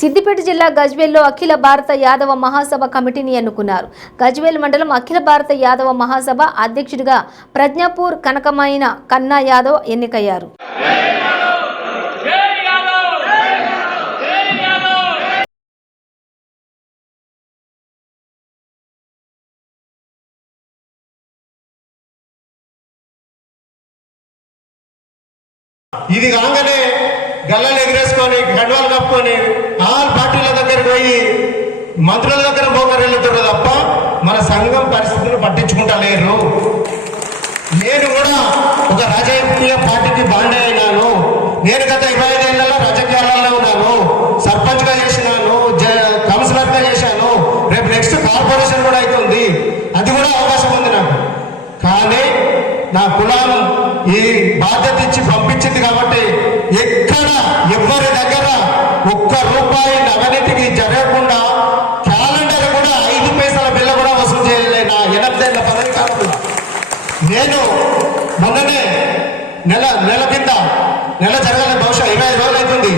సిద్దిపేట జిల్లా గజ్వేల్లో అఖిల భారత యాదవ మహాసభ కమిటీని ఎన్నుకున్నారు. గజ్వేల్ మండలం అఖిల భారత యాదవ మహాసభ అధ్యక్షుడిగా ప్రజ్ఞాపూర్ కనకమైన కన్నా యాదవ్ ఎన్నికయ్యారు. ఇది కాగానే గల్లలు ఎగిరేసుకొని గడ్వాలు కప్పుకొని ఆల్ పార్టీల దగ్గరికి పోయి మంత్రుల దగ్గర పోగరెళ్తారు తప్ప మన సంఘం పరిస్థితులను పట్టించుకుంటలేరు. నేను కూడా ఒక రాజకీయ పార్టీకి బాండ్ అయినాను. నేను గత 25 ఏళ్లలో రాజకీయాలలో ఉన్నాను. సర్పంచ్గా చేసినాను, కౌన్సిలర్గా చేశాను. రేపు నెక్స్ట్ కార్పొరేషన్ కూడా అవుతుంది. అది కూడా అవకాశం ఉంది నాకు. కానీ నా కులం ఈ బాధ్యత ఇచ్చి పంపించింది కాబట్టి ఎక్కడ ఎవరి దగ్గర ఒక్క రూపాయి అవినీతికి జరగకుండా క్యాలెండర్ కూడా 5 పైసల బిల్ల కూడా వసూలు చేయలే నా 8 ఏళ్ల పదవి కాలంలో. నేను మొన్ననే నెల కింద నెల జరగాలి, బహుశా 25 రోజులు అవుతుంది.